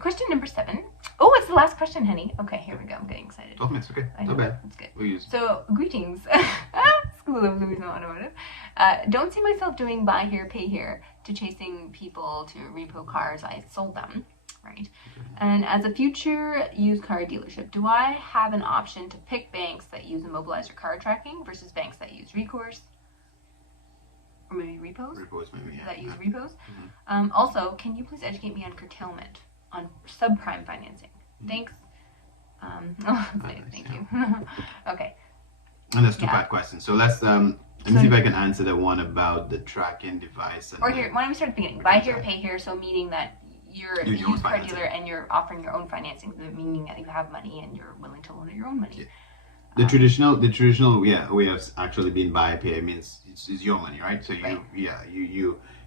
Question number 7. Oh, it's the last question, honey. Okay, here we go. I'm getting excited. 12 minutes, okay. I know, Not bad. that's good. We'll use. So, greetings. School of Louis Automotive. Don't see myself doing buy here, pay here to chasing people to repo cars. I sold them, right? And as a future used car dealership, do I have an option to pick banks that use immobilizer car tracking versus banks that use recourse? Or maybe repos? Repos, maybe, yeah. That use repos. Also, can you please educate me on curtailment, on subprime financing? Thanks. Thank you. Okay. And that's 2 part questions. So let's let me see if I can answer the one about the tracking device. Or here, why don't we start at the beginning? Buy here, pay here. So meaning that you're a used car dealer and you're offering your own financing, meaning that you have money and you're willing to loan your own money. Yeah. The traditional way of actually being buy pay means it's your money, right? So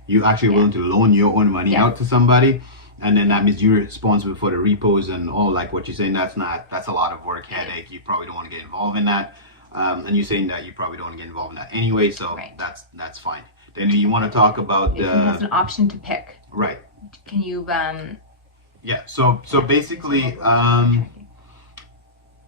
you actually willing to loan your own money out to somebody, and then that means you're responsible for the repos and all, like what you're saying. That's a lot of work, headache. You probably don't want to get involved in that, and you're saying that you probably don't want to get involved in that anyway. So that's fine. Then you want to talk about the. That's an option to pick. Right. Can you Yeah. So basically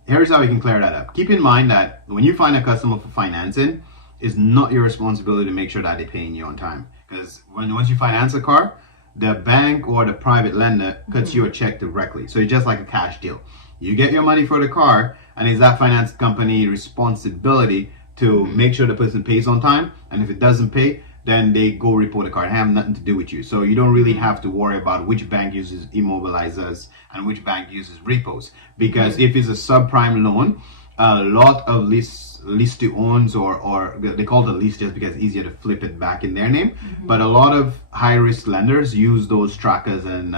here's how we can clear that up. Keep in mind that when you find a customer for financing, it's not your responsibility to make sure that they're paying you on time. Because once you finance a car, the bank or the private lender cuts you a check directly. So it's just like a cash deal. You get your money for the car, and it's that finance company responsibility to make sure the person pays on time. And if it doesn't pay, then they go report the car. It have nothing to do with you. So you don't really have to worry about which bank uses immobilizers and which bank uses repos. Because if it's a subprime loan, a lot of lease to owns or they call it a lease just because it's easier to flip it back in their name. But a lot of high risk lenders use those trackers and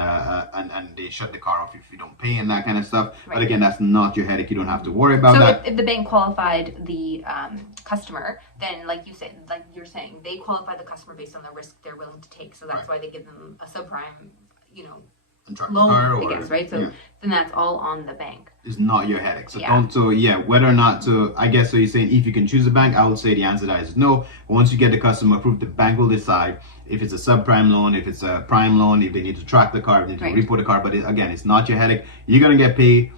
they shut the car off if you don't pay and that kind of stuff. But again, that's not your headache. You don't have to worry about that. So if the bank qualified the customer, then like you're saying, they qualify the customer based on the risk they're willing to take. So that's why they give them a subprime, loan, I guess, right? So then that's all on the bank. It's not your headache. So whether or not to, I guess, so you're saying if you can choose a bank, I would say the answer to that is no. Once you get the customer approved, the bank will decide if it's a subprime loan, if it's a prime loan, if they need to track the car, if they need to report the car. But again, it's not your headache. You're going to get paid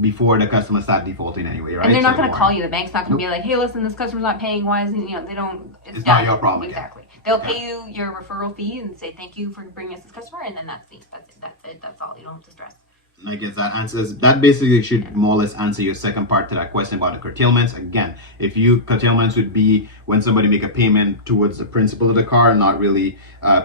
before the customer starts defaulting anyway, right? And they're not going to call you. The bank's not going to be like, hey, listen, this customer's not paying. Why isn't, they don't. It's not your problem. Exactly. They'll pay you your referral fee and say thank you for bringing us this customer, and then that's it. That's all. You don't have to stress. And I guess that basically should more or less answer your second part to that question about the curtailments. Again, curtailments would be when somebody make a payment towards the principal of the car, not really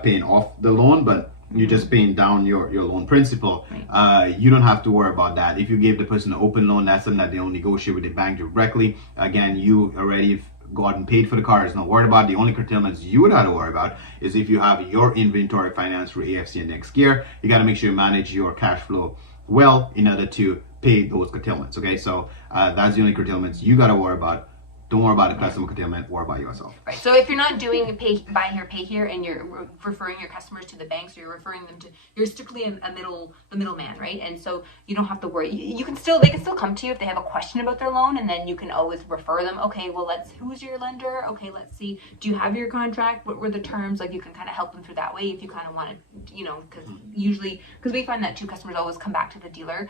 paying off the loan, but you're just paying down your loan principal. You don't have to worry about that. If you gave the person an open loan, that's something that they'll negotiate with the bank directly. Again, you already go out and paid for the car, is not worried about. The only curtailments you would have to worry about is if you have your inventory financed through AFC and next gear. You got to make sure you manage your cash flow well in order to pay those curtailments. Okay, so that's the only curtailments you got to worry about. Don't worry about the customer curtailment, worry about yourself. Right. So if you're not doing buy here, pay here, and you're referring your customers to the banks, or you're referring them to, you're strictly the middleman, right? And so you don't have to worry. They can still come to you if they have a question about their loan, and then you can always refer them. Okay, well, who's your lender? Okay, let's see. Do you have your contract? What were the terms? Like, you can kind of help them through that way if you kind of want to, because we find that customers always come back to the dealer,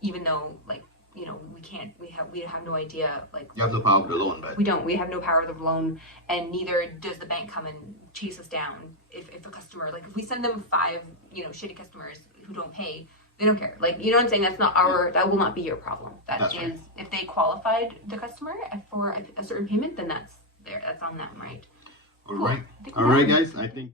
even though we have no idea, you have no power of the loan, but we have no power of the loan, and neither does the bank come and chase us down if a customer, if we send them 5 shitty customers who don't pay, they don't care. What I'm saying, that's not that will not be your problem. That's right. If they qualified the customer for a certain payment, then that's on them, right? All right, guys, I think